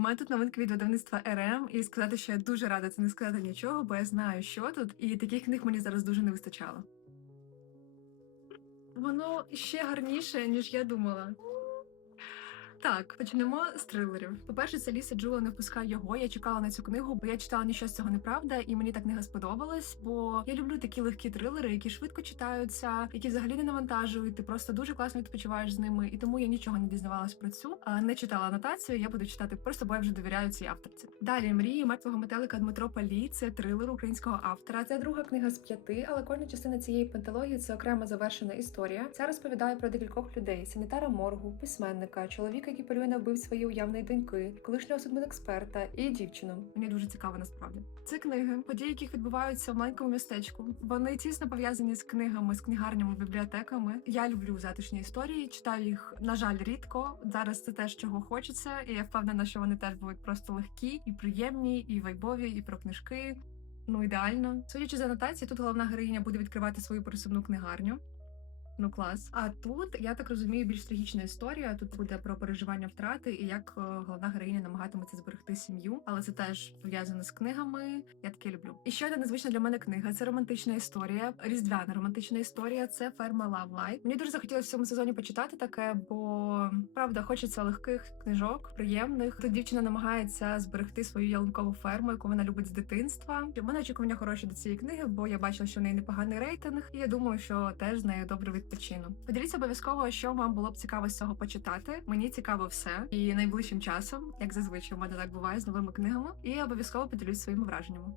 У мене тут новинки від видавництва РМ, і сказати, що я дуже рада це не сказати нічого, бо я знаю, що тут, і таких книг мені зараз дуже не вистачало. Воно ще гарніше, ніж я думала. Так, почнемо з трилерів. По-перше, це Ліса Джула не впускай його. Я чекала на цю книгу, бо я читала нічого з цього неправда, і мені та книга сподобалась. Бо я люблю такі легкі трилери, які швидко читаються, які взагалі не навантажують. Ти просто дуже класно відпочиваєш з ними. І тому я нічого не дізнавалась про цю. А не читала анотацію. Я буду читати просто, бо я вже довіряю цій авторці. Далі мрії мертвого метелика Дмитро Палі. Це трилер українського автора. Це друга книга з п'яти, але кожна частина цієї пенталогії це окремо завершена історія. Ця розповідає про декількох людей: санітара моргу, письменника, чоловіка, який полює на вбив своєї уявної доньки, колишнього судмедексперта і дівчину. Мені дуже цікаво насправді. Це книги, події, яких відбуваються в маленькому містечку. Вони тісно пов'язані з книгами, з книгарнями, бібліотеками. Я люблю затишні історії, читаю їх, на жаль, рідко. Зараз це теж чого хочеться, і я впевнена, що вони теж будуть просто легкі і приємні, і вайбові, і про книжки. Ну, ідеально. Судячи з анотації, тут головна героїня буде відкривати свою пересувну книгарню. Ну клас. А тут я так розумію, більш трагічна історія. Тут буде про переживання втрати і як е, головна героїня намагатиметься зберегти сім'ю, але це теж пов'язано з книгами. Я таке люблю. І ще одна незвична для мене книга. Це романтична історія, різдвяна романтична історія. Це ферма Light. Мені дуже захотілося в цьому сезоні почитати таке, бо правда хочеться легких книжок, приємних. Тут дівчина намагається зберегти свою ялинкову ферму, яку вона любить з дитинства. У мене очікування хороші до цієї книги, бо я бачила, що в неї непоганий рейтинг, і я думаю, що теж з нею добре відпочину. Поділіться обов'язково, що вам було б цікаво з цього почитати. Мені цікаво все, і найближчим часом, як зазвичай, у мене так буває з новими книгами, і обов'язково поділюсь своїми враженнями.